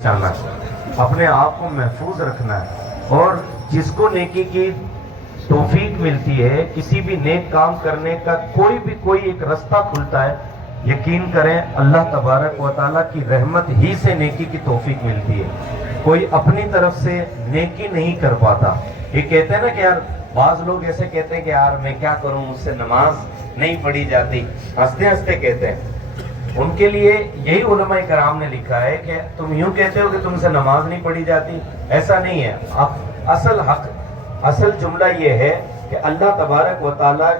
بچانا ہے، اپنے آپ کو محفوظ رکھنا ہے، اور جس کو نیکی کی توفیق ملتی ہے، کسی بھی نیک کام کرنے کا کوئی ایک رستہ کھلتا ہے، یقین کریں اللہ تبارک و تعالیٰ کی رحمت ہی سے نیکی کی توفیق ملتی ہے۔ کوئی اپنی طرف سے نیکی نہیں کر پاتا۔ یہ کہتے ہیں نا کہ یار بعض لوگ ایسے کہتے ہیں کہ یار میں کیا کروں، مجھ سے نماز نہیں پڑھی جاتی، ہنستے ہنستے کہتے ہیں۔ ان کے لیے یہی علماء کرام نے لکھا ہے کہ تم یوں کہتے ہو کہ تم سے نماز نہیں پڑھی جاتی، ایسا نہیں ہے۔ اصل جملہ یہ ہے کہ اللہ تبارک و تعالیٰ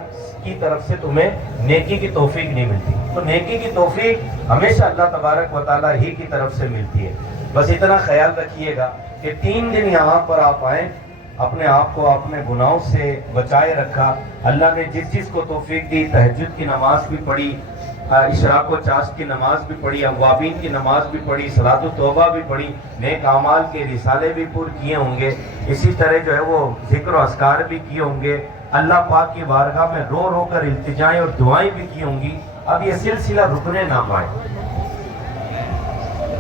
کی طرف سے تمہیں نیکی کی توفیق نہیں ملتی، تو نیکی کی توفیق ہمیشہ اللہ تبارک و تعالیٰ ہی کی طرف سے ملتی ہے۔ بس اتنا خیال رکھیے گا کہ 3 دن یہاں پر آپ آئیں، اپنے آپ کو اپنے گناہوں سے بچائے رکھا۔ اللہ نے جس چیز کو توفیق دی، تہجد کی نماز بھی پڑھی، اشراق و چاشت کی نماز بھی پڑھی، اوابین کی نماز بھی پڑھی، صلاۃ التوبہ بھی پڑھی، نیک اعمال کے رسالے بھی پور کیے ہوں گے، اسی طرح جو ہے وہ ذکر و اذکار بھی کیے ہوں گے، اللہ پاک کی بارگاہ میں رو رو کر التجائیں اور دعائیں بھی کی ہوں گی۔ اب یہ سلسلہ رکنے نہ پائے۔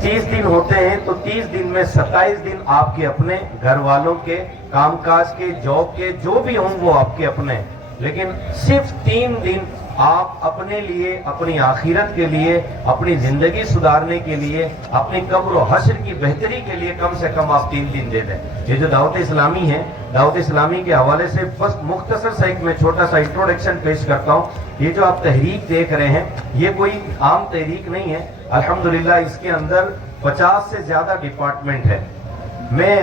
30 دن ہوتے ہیں تو 30 دن میں 27 دن آپ کے اپنے گھر والوں کے، کام کاج کے، جاب کے، جو بھی ہوں وہ آپ کے اپنے، لیکن صرف 3 دن آپ اپنے لیے، اپنی آخرت کے لیے، اپنی زندگی سدھارنے کے لیے، اپنی قبر و حشر کی بہتری کے لیے کم سے کم آپ 3 دن دے دیں۔ یہ جو دعوت اسلامی ہے، دعوت اسلامی کے حوالے سے بس مختصر سا ایک میں چھوٹا سا انٹروڈکشن پیش کرتا ہوں۔ یہ جو آپ تحریک دیکھ رہے ہیں، یہ کوئی عام تحریک نہیں ہے، الحمدللہ اس کے اندر 50 سے زیادہ ڈپارٹمنٹ ہے۔ میں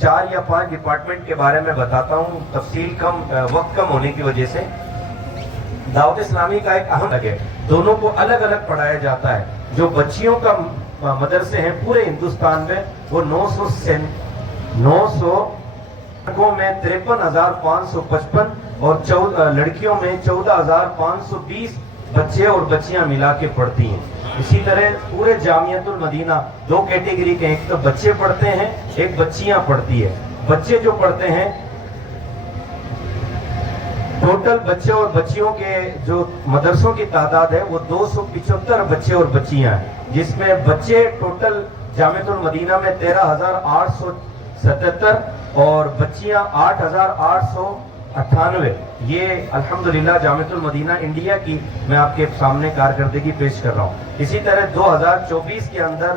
4 یا 5 ڈپارٹمنٹ کے بارے میں بتاتا ہوں، تفصیل وقت کم ہونے کی وجہ سے۔ دعوت اسلامی کا ایک اہم ہے، دونوں کو الگ الگ پڑھایا جاتا ہے۔ جو بچیوں کا مدرسے ہیں پورے ہندوستان میں، وہ 900 میں 53,555 اور لڑکیوں میں 14,520 بچے اور بچیاں ملا کے پڑھتی ہیں۔ اسی طرح پورے جامعۃ المدینہ 2 کیٹیگری کے، ایک تو بچے پڑھتے ہیں، ایک بچیاں پڑھتی ہے۔ بچے جو پڑھتے ہیں، ٹوٹل بچے اور بچیوں کے جو مدرسوں کی تعداد ہے وہ 275 بچے اور بچیاں ہیں، جس میں بچے ٹوٹل جامعۃ المدینہ میں 13,877 اور بچیاں 8,898۔ یہ الحمدللہ جامعۃ المدینہ انڈیا کی میں آپ کے سامنے کارکردگی پیش کر رہا ہوں۔ اسی طرح 2024 کے اندر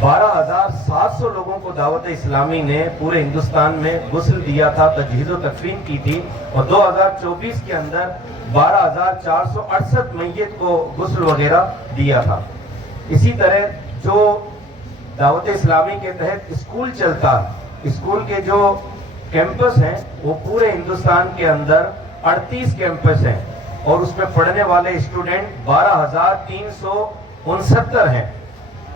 12,700 لوگوں کو دعوت اسلامی نے پورے ہندوستان میں غسل دیا تھا، تجہیز و تکفین کی تھی، اور 2024 کے اندر 12,468 میت کو غسل وغیرہ دیا تھا۔ اسی طرح جو دعوت اسلامی کے تحت اسکول چلتا، اسکول کے جو کیمپس ہیں وہ پورے ہندوستان کے اندر 38 کیمپس ہیں، اور اس میں پڑھنے والے اسٹوڈنٹ 12,369 ہیں۔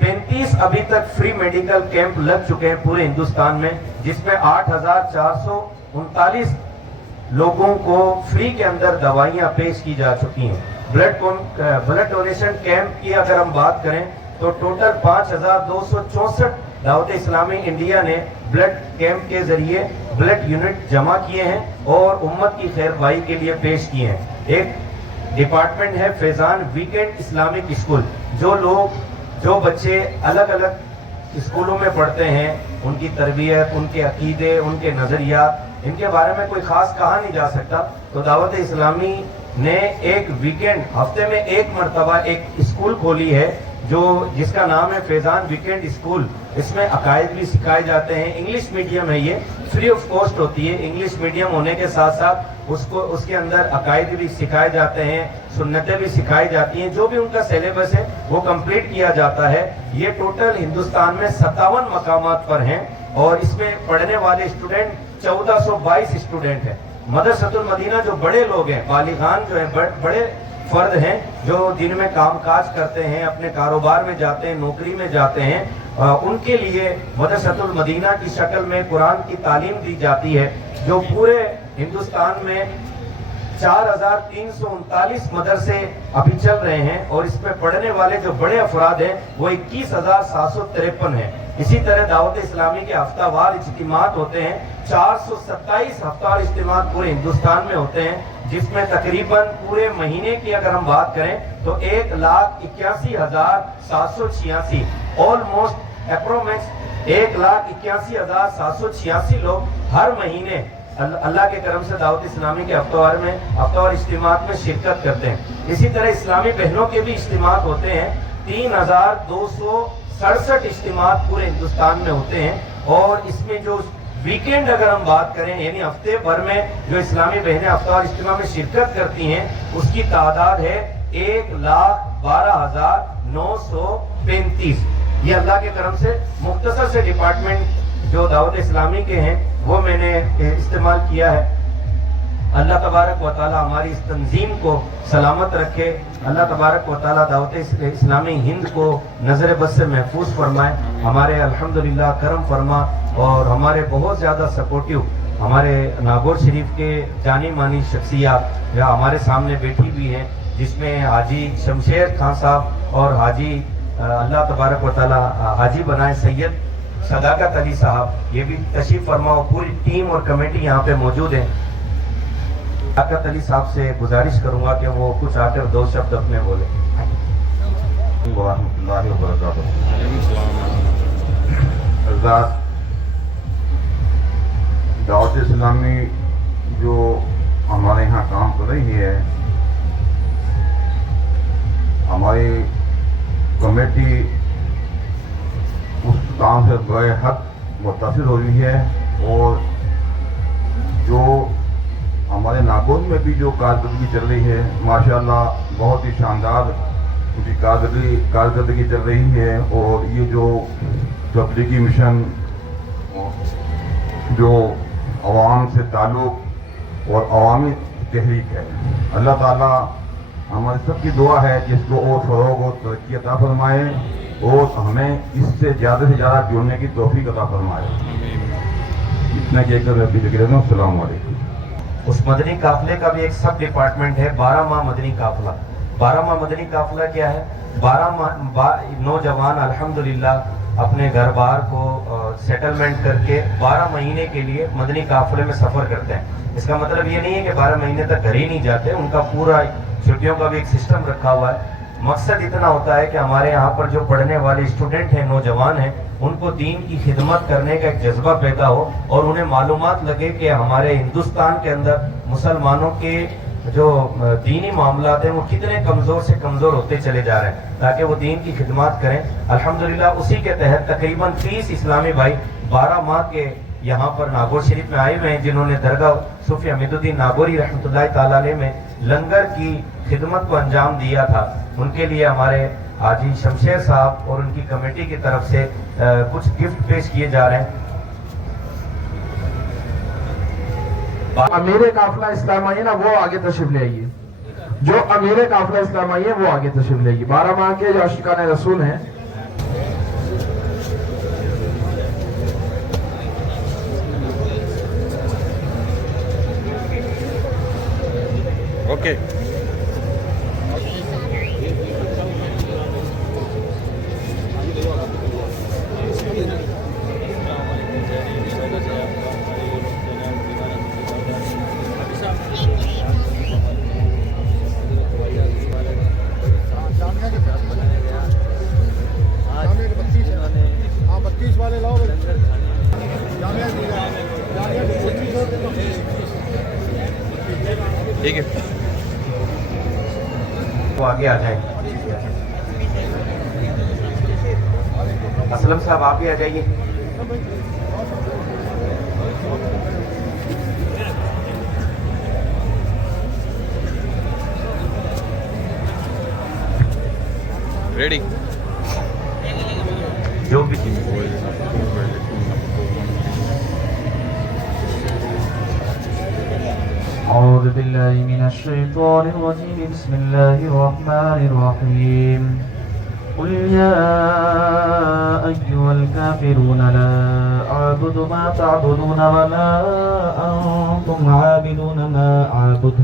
35 ابھی تک فری میڈیکل کیمپ لگ چکے ہیں پورے ہندوستان میں، جس میں 8,439 لوگوں کو فری کے اندر دوائیاں پیش کی جا چکی ہیں۔ بلڈ ڈونیشن کیمپ کی اگر ہم بات کریں تو ٹوٹل 5,264 دعوت اسلامی انڈیا نے بلڈ کیمپ کے ذریعے بلڈ یونٹ جمع کیے ہیں اور امت کی خیر خواہی کے لیے پیش کیے ہیں۔ ایک ڈپارٹمنٹ ہے فیضان ویکینڈ اسلامک اسکول۔ جو بچے الگ الگ اسکولوں میں پڑھتے ہیں، ان کی تربیت، ان کے عقیدے، ان کے نظریات، ان کے بارے میں کوئی خاص کہا نہیں جا سکتا، تو دعوت اسلامی نے ایک ویکینڈ، ہفتے میں 1 مرتبہ ایک اسکول کھولی ہے جس کا نام ہے فیضان ویکینڈ اسکول۔ اس میں عقائد بھی سکھائے جاتے ہیں، انگلش میڈیم ہے، یہ فری آف کاسٹ ہوتی ہے۔ انگلش میڈیم ہونے کے ساتھ ساتھ اس کے اندر عقائد بھی سکھائے جاتے ہیں، سنتیں بھی سکھائی جاتی ہیں، جو بھی ان کا سیلیبس ہے وہ کمپلیٹ کیا جاتا ہے۔ یہ ٹوٹل ہندوستان میں 57 مقامات پر ہیں، اور اس میں پڑھنے والے اسٹوڈنٹ 1422 اسٹوڈنٹ ہیں۔ مدرسۃ المدینہ جو بڑے لوگ ہیں، بالغان جو ہیں، بڑے فرد ہیں جو دن میں کام کاج کرتے ہیں، اپنے کاروبار میں جاتے ہیں، نوکری میں جاتے ہیں، ان کے لیے مدرسۃ المدینہ کی شکل میں قرآن کی تعلیم دی جاتی ہے، جو پورے ہندوستان میں 4,339 مدرسے ابھی چل رہے ہیں، اور اس میں پڑھنے والے جو بڑے افراد ہیں وہ 21,753 ہیں۔ اسی طرح دعوت اسلامی کے ہفتہ وار اجتماعات ہوتے ہیں، 427 ہفتہ وار اجتماعات پورے ہندوستان میں ہوتے ہیں، جس میں تقریباً پورے مہینے کی اگر ہم بات کریں تو 1,81,786 آلموسٹ اپرومکس 1,81,786 لوگ ہر مہینے اللہ کے کرم سے دعوت اسلامی کے ہفتہ وار اجتماعات میں شرکت کرتے ہیں. اسی طرح اسلامی بہنوں کے بھی اجتماعات ہوتے ہیں. 3,267 اجتماعات پورے ہندوستان میں ہوتے ہیں. اور اس میں جو ویکینڈ اگر ہم بات کریں یعنی ہفتے بھر میں جو اسلامی بہنیں ہفتہ وار اجتماع میں شرکت کرتی ہیں اس کی تعداد ہے 1,12,935. یہ اللہ کے کرم سے مختصر سے ڈپارٹمنٹ جو دعوت اسلامی کے ہیں وہ میں نے استعمال کیا ہے. اللہ تبارک و تعالی ہماری اس تنظیم کو سلامت رکھے. اللہ تبارک و تعالی دعوت اسلامی ہند کو نظر بد سے محفوظ فرمائے. ہمارے الحمدللہ کرم فرما اور ہمارے بہت زیادہ سپورٹیو ہمارے ناگور شریف کے جانی مانی شخصیات جو ہمارے سامنے بیٹھی ہوئی ہیں جس میں حاجی شمشیر خان صاحب اور حاجی اللہ تبارک و تعالی حاجی بنائے سید صداقت علی صاحب یہ بھی تشریف فرما اور پوری ٹیم اور کمیٹی یہاں پہ موجود ہیں. صداقت علی صاحب سے گزارش کروں گا کہ وہ کچھ آ کر 2 شبد اپنے بولے. ورحمۃ اللہ وبرکاتہ. دعوت اسلامی جو ہمارے یہاں کام کر رہی ہے ہماری کمیٹی اس کام سے بے حد متاثر ہو رہی ہے. اور جو ہمارے ناگور میں بھی جو کارکردگی چل رہی ہے ماشاءاللہ بہت ہی شاندار ان کی کارکردگی چل رہی ہے. اور یہ جو تبلیغی مشن جو عوام سے تعلق اور عوامی تحریک ہے اللہ تعالیٰ ہماری سب کی دعا ہے کہ اس کو اور فروغ اور ترقی عطا فرمائے اور ہمیں اس سے زیادہ جڑنے کی توفیق عطا فرمائے. اتنا کہہ کر ابھی لکھ رہا ہوں. السلام علیکم. اس مدنی قافلے کا بھی ایک سب ڈپارٹمنٹ ہے 12 ماہ مدنی قافلہ. 12 ماہ مدنی قافلہ کیا ہے؟ 12 نوجوان الحمدللہ اپنے گھر بار کو سیٹلمنٹ کر کے 12 مہینے کے لیے مدنی قافلے میں سفر کرتے ہیں. اس کا مطلب یہ نہیں ہے کہ 12 مہینے تک گھر ہی نہیں جاتے. ان کا پورا چھٹیوں کا بھی ایک سسٹم رکھا ہوا ہے. مقصد اتنا ہوتا ہے کہ ہمارے یہاں پر جو پڑھنے والے اسٹوڈنٹ ہیں نوجوان ہیں ان کو دین کی خدمت کرنے کا ایک جذبہ پیدا ہو اور انہیں معلومات لگے کہ ہمارے ہندوستان کے اندر مسلمانوں کے جو دینی معاملات ہیں وہ کتنے کمزور سے کمزور ہوتے چلے جا رہے ہیں تاکہ وہ دین کی خدمات کریں. الحمدللہ اسی کے تحت تقریباً 30 اسلامی بھائی 12 ماہ کے یہاں پر ناگور شریف میں آئے ہوئے ہیں جنہوں نے درگاہ صوفی حمید الدین ناگوری رحمۃ اللہ تعالی علیہ میں لنگر کی خدمت کو انجام دیا تھا. ان کے لیے ہمارے حاجی شمشیر صاحب اور ان کی کمیٹی کی طرف سے کچھ گفٹ پیش کیے جا رہے ہیں. امیر قافلہ اسلام آئی ہے نا وہ آگے تشریف لے آئیے. جو امیر قافلہ اسلام آئی ہے وہ آگے تشریف لے آئیے. 12 ماہ کے جو عاشقان رسول ہیں اوکے ٹھیک ہے وہ آگے آ جائیں. اسلم صاحب آپ بھی آ جائیے. ریڈی جو بھی أعوذ بالله من الشيطان الرجيم بسم الله الرحمن الرحيم قل يا أيها الكافرون لا أعبد ما تعبدون ولا أنتم عابدون ما أعبد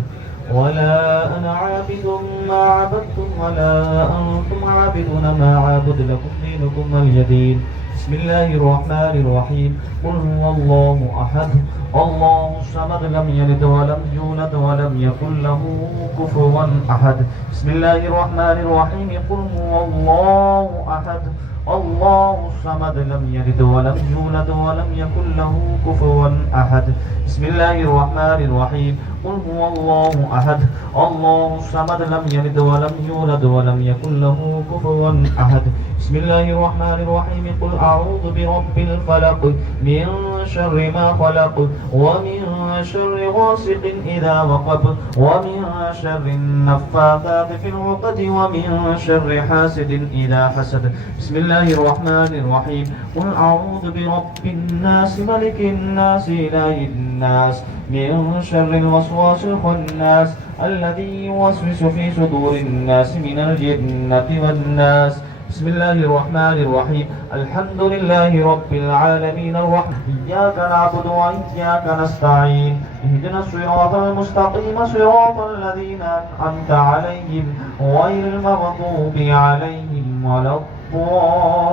ولا أنا عابد ما عبدتم ولا أنتم عابدون ما أعبد لكم دينكم ولي دين بسم الله الرحمن الرحيم قل هو الله أحد الله الصمد لم يلد ولم يولد ولم يكن له كفوا أحد بسم الله الرحمن الرحيم قل هو الله أحد الله الصمد لم يلد ولم يولد ولم يكن له كفوا أحد بسم الله الرحمن الرحيم قل هو الله أحد الله الصمد لم يلد ولم يولد ولم يكن له كفوا أحد بسم الله الرحمن الرحيم قل أعوذ برب الفلق من شر ما خلق ومن شر غاسق إذا وقب ومن شر النفاثات في العقد ومن شر حاسد إذا حسد بسم الله الرحمن الرحيم قل أعوذ برب الناس ملك الناس إله الناس من شر الوسواس الخناس الذي يوسوس في صدور الناس من الجنة والناس بسم الله الرحمن الرحيم الحمد لله رب العالمين الرحمن إياك نعبد وإياك نستعين اهدنا الصراط المستقيم صراط الذين أنعمت عليهم غير المغضوب عليهم ولا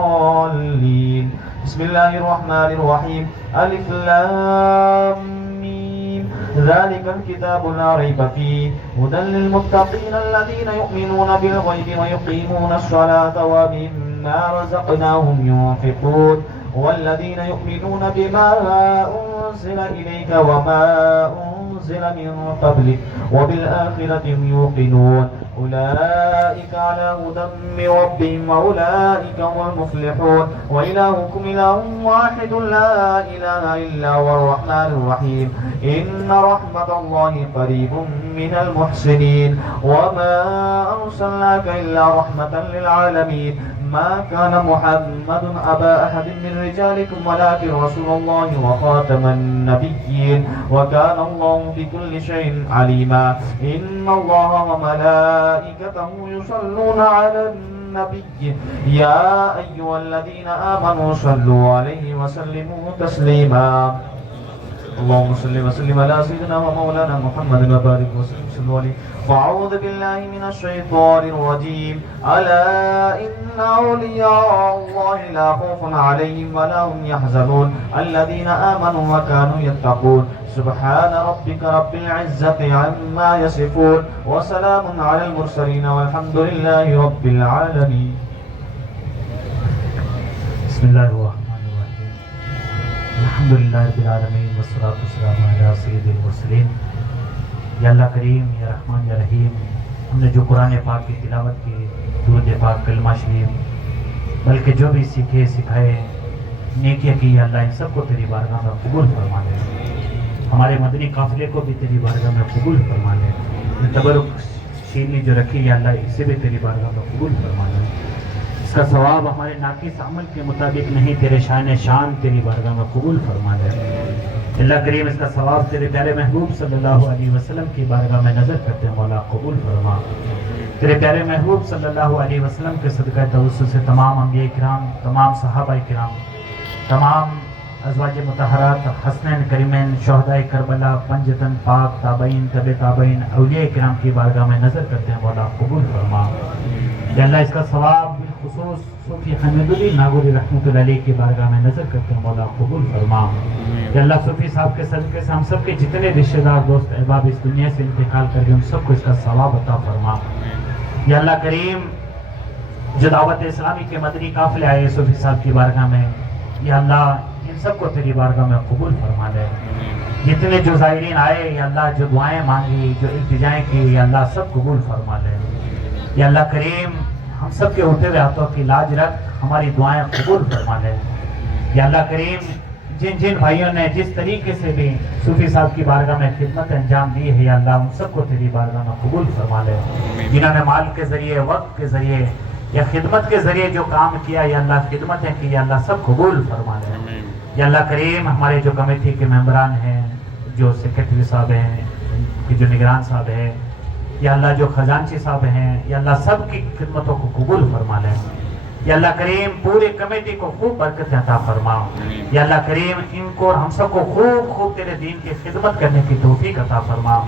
الضالين بسم الله الرحمن الرحيم ألف لام ميم ذلك الكتاب لا ريب فيه هدى للمتقين الذين يؤمنون بالغيب ويقيمون الصلاة ومما رزقناهم ينفقون والذين يؤمنون بما أنزل إليك وما أنزل من قبلك وبالآخرة هم يوقنون أولئك على هدى من ربهم وأولئك هم المفلحون وإلهكم إله واحد لا إله إلا هو الرحمن الرحيم إن رحمة الله قريب من المحسنين وما أرسلناك إلا رحمة للعالمين ما كان محمد أبا أحد من رجالكم ولكن رسول الله وخاتم النبيين وكان الله بكل شيء عليما إن الله وملائكته يصلون على النبي يا أيها الذين آمنوا صلوا عليه وسلموا تسليما اللهم صل وسلم على سيدنا ومولانا محمد وبارك وسلم صلوا عليه فأعوذ بالله من الشيطان الرجيم ألا إن أولياء الله لا خوف عليهم ولا هم يحزنون الذين آمنوا وكانوا يتقون سبحان ربك رب العزة عما يصفون وسلام على المرسلين والحمد لله رب العالمين بسم الله الرحمن الرحيم الحمد لله رب العالمين والصلاة والسلام على سید المرسلین یا اللہ کریم یا رحمان یا رحیم ہم نے جو قرآن پاک کی تلاوت کی درود پاک کلمہ شریف بلکہ جو بھی سیکھے سکھائے نیکیاں کی یا اللہ ان سب کو تیری بارگاہ میں قبول فرما لے ہمارے مدنی قافلے کو بھی تیری بارگاہ میں قبول فرما لے تبرک شیرنی جو رکھی یا اللہ اسے بھی تیری بارگاہ میں قبول فرما لے اس کا ثواب ہمارے ناقص عمل کے مطابق نہیں تیرے شان تیری بارگاہ میں قبول فرما لے اللہ کریم اس کا ثواب تیرے پیارے محبوب صلی اللہ علیہ وسلم کی بارگاہ میں نظر کرتے ہیں مولا قبول فرما تیرے پیارے محبوب صلی اللہ علیہ وسلم کے صدقہ توسل سے تمام انبیاء کرام تمام صحابہ کرام تمام ازواج مطہرات حسنین کریمین شہداء کربلا پنجتن پاک تابعین طب تابعین اولیاء کرام کی بارگاہ میں نظر کرتے ہیں مولا قبول فرما یا اللہ اس کا ثواب بالخصوص صوفی حمید علی ناگوری رحمۃ اللہ علیہ کی بارگاہ میں نظر کرتے ہیں مولا قبول فرما یا اللہ صوفی صاحب کے صدقے سے ہم سب کے جتنے رشتہ دار دوست احباب اس دنیا سے انتقال کر گئے ان سب کو اس کا ثواب عطا فرما یا اللہ کریم جو دعوت اسلامی کے مدنی قافلے آئے صوفی صاحب کی بارگاہ میں یا اللہ ان سب کو تیری بارگاہ میں قبول فرما لے جتنے جو زائرین آئے یا اللہ جو دعائیں مانگی جو التجائیں کی یا اللہ سب قبول فرما لے یا اللہ کریم ہم سب کے اٹھے ہوئے ہاتھوں کی لاج رکھ ہماری دعائیں قبول فرما لے یا اللہ کریم جن جن بھائیوں نے جس طریقے سے بھی صوفی صاحب کی بارگاہ میں خدمت انجام دی ہے یا اللہ ان سب کو تیری بارگاہ میں قبول فرما لے جنہوں نے مال کے ذریعے وقت کے ذریعے یا خدمت کے ذریعے جو کام کیا یا اللہ خدمتیں کی یا اللہ سب قبول فرما لے یا اللہ کریم ہمارے جو کمیٹی کے ممبران ہیں جو سیکرٹری صاحب ہیں جو نگران صاحب ہیں یا اللہ جو خزانچی صاحب ہیں یا اللہ سب کی خدمتوں کو قبول فرما لے یا اللہ کریم پورے کمیٹی کو خوب برکت عطا فرما یا اللہ کریم ان کو اور ہم سب کو خوب تیرے دین کی خدمت کرنے کی توفیق عطا فرما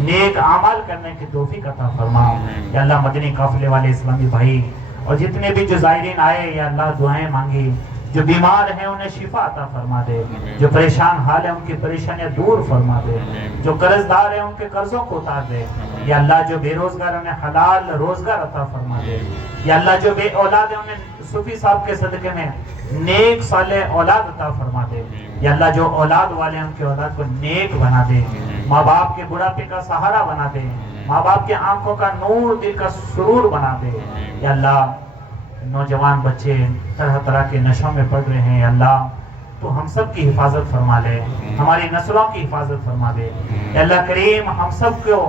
نیک اعمال کرنے کی توفیق عطا فرما یا اللہ مدنی قافلے والے اسلامی بھائی اور جتنے بھی جو زائرین آئے یا اللہ دعائیں مانگی جو بیمار ہیں انہیں شفا عطا فرما دے، جو پریشان حال ہیں ان کی پریشانیاں دور فرما دے، جو قرض دار ہیں ان کے قرضوں کو اتار دے، یا اللہ جو بے روزگار انہیں حلال روزگار عطا فرما دے، یا اللہ جو بے اولاد ہیں انہیں صوفی صاحب کے صدقے میں نیک صالح اولاد عطا فرما دے، یا اللہ جو اولاد والے ہیں ان کی اولاد کو نیک بنا دے، ماں باپ کے بڑھاپے کا سہارا بنا دے، ماں باپ کے آنکھوں کا نور دل کا سرور بنا دے، یا اللہ نوجوان بچے طرح طرح کے نشوں میں پڑ رہے ہیں، اللہ تو ہم سب کی حفاظت فرما لے، ہماری نسلوں کی حفاظت فرما دے، یا اللہ کریم ہم سب کو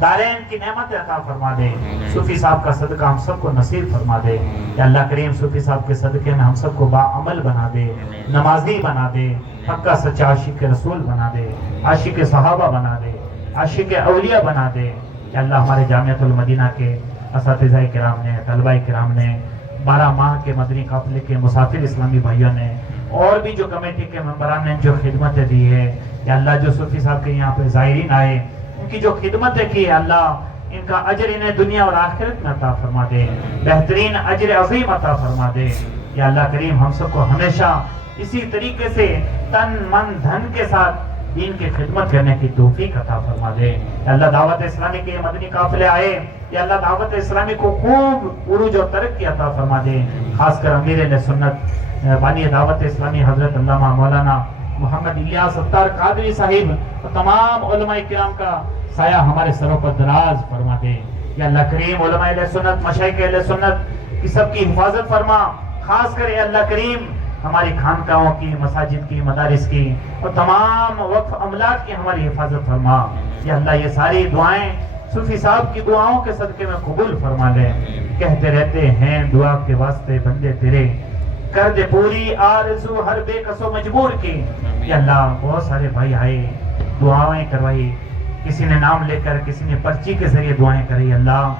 دارین کی نعمت عطا فرما دے، صوفی صاحب کا صدقہ ہم سب کو نصیب فرما دے، یا اللہ کریم صوفی صاحب کے صدقے میں ہم سب کو باعمل بنا دے، نمازی بنا دے، پکا سچا عاشق رسول بنا دے، عاشق صحابہ بنا دے، عاشق اولیاء بنا دے، یا اللہ ہمارے جامعۃ المدینہ کے اساتذہ کرام نے، طلبہ کرام نے، 12 ماہ کے مدنی قافلے کے مسافر اسلامی بھائیوں نے، اور بھی جو کمیٹی کے ممبران نے جو خدمتیں دی ہے، یا اللہ جو صوفی صاحب کے یہاں پہ زائرین آئے ان کی جو خدمتیں کی، اللہ ان کا اجر انہیں دنیا اور آخرت میں عطا فرما دے، بہترین اجر عظیم عطا فرما دے، یا اللہ کریم ہم سب کو ہمیشہ اسی طریقے سے تن من دھن کے ساتھ دین کی خدمت کرنے کی توفیق عطا فرما دے، یا اللہ دعوت اسلامی کے مدنی قافلے آئے، یا اللہ دعوت اسلامی کو خوب عروج اور ترقی عطا فرما دے، خاص کر امیر اہل سنت بانی دعوت اسلامی حضرت علامہ مولانا محمد الیاس ستار قادری صاحب اور تمام علماء کرام کا سایہ ہمارے سروں پر دراز فرما دے، یا اللہ کریم علماء اہل سنت مشائخ اہل سنت کی سب کی حفاظت فرما، خاص کر اے اللہ کریم ہماری خانقاہوں کی، مساجد کی، مدارس کی اور تمام وقف املاک کی ہماری حفاظت فرما، یا اللہ یہ ساری دعائیں صوفی صاحب کی دعاؤں کے صدقے میں قبول فرما لے، کہتے رہتے ہیں دعا کے واسطے بندے تیرے، کر دے پوری آرزو ہر بے کس و مجبور کی، یا اللہ بہت سارے بھائی آئے دعائیں کروائی، کسی نے نام لے کر، کسی نے پرچی کے ذریعے دعائیں کری، اللہ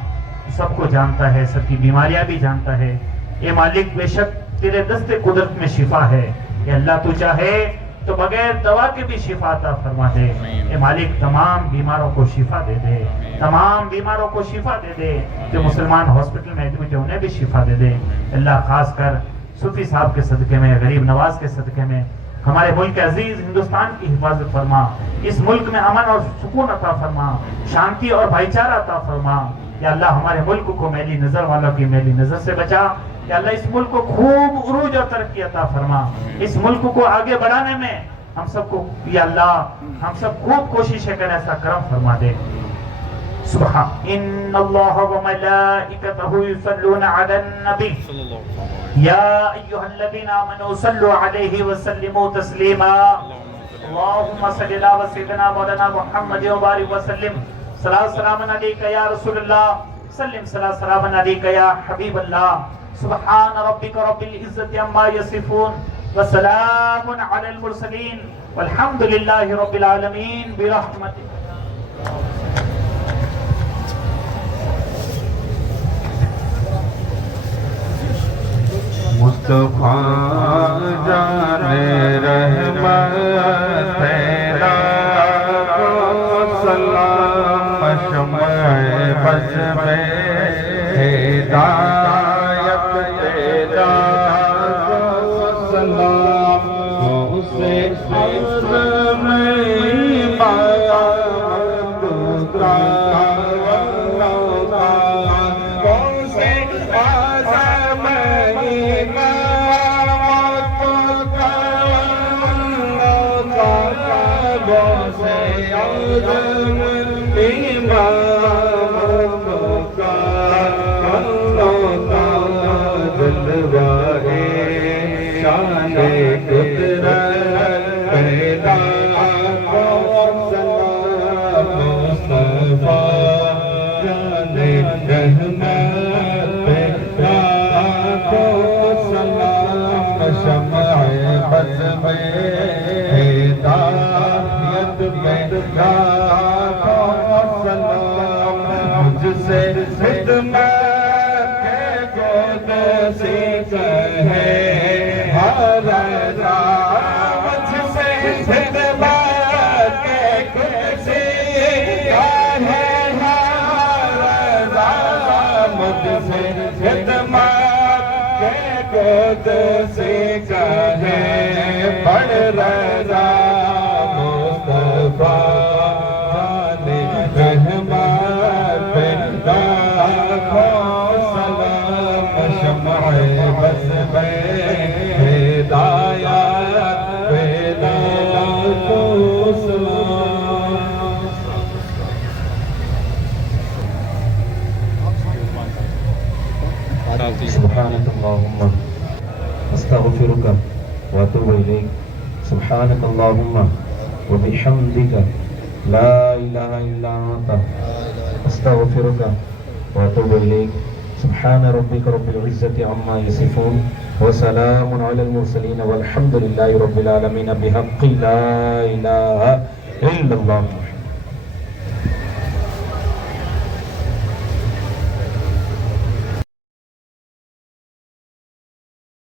سب کو جانتا ہے، سب کی بیماریاں بھی جانتا ہے، اے مالک بے شک تیرے دست قدرت میں شفا ہے، یا اللہ تو چاہے تو بغیر دوا کے بھی شفا عطا فرما دے، اے مالک تمام بیماروں کو شفا دے دے، تمام بیماروں کو شفا دے دے، جو مسلمان ہاسپٹل میں ایڈمٹ ہیں انہیں بھی شفا دے دے، اللہ خاص کر صوفی صاحب کے صدقے میں، غریب نواز کے صدقے میں ہمارے ملک عزیز ہندوستان کی حفاظت فرما، اس ملک میں امن اور سکون عطا فرما، شانتی اور بھائی چارہ عطا فرما، یا اللہ ہمارے ملک کو میلی نظر والوں کی میلی نظر سے بچا، یا اللہ اس ملک کو خوب عروج اور ترقی عطا فرما، اس ملک کو آگے بڑھانے میں ہم سب کو یا اللہ ہم سب خوب کوششیں کریں، ایسا کرم فرما دے۔ سبحان ان اللہ وملائکتہ یصلون علی النبی یا ایھا الذین آمنوا صلوا علیہ وسلموا تسلیما اللہم صلی علی سیدنا مولانا محمد وبارک وسلم صلاۃ سلام علیک یا رسول اللہ سلم صلاۃ سلام علیک یا حبیب اللہ سبحان ربک رب العزت عما یصفون وسلام علی المرسلین والحمد للہ رب العالمین برحمتک۔ مصطفیٰ جانے رحمت تیرا کو سلام شمع بز میں ہدایت تیرا کو سلام اسے عزم سے سبحانك اللهم استغفرك واتوب اليك سبحانك اللهم وبحمدك لا اله الا انت استغفرك واتوب اليك سبحان ربك رب العزة عما يصفون وسلام على المرسلين والحمد لله رب العالمين بحق لا اله الا الله.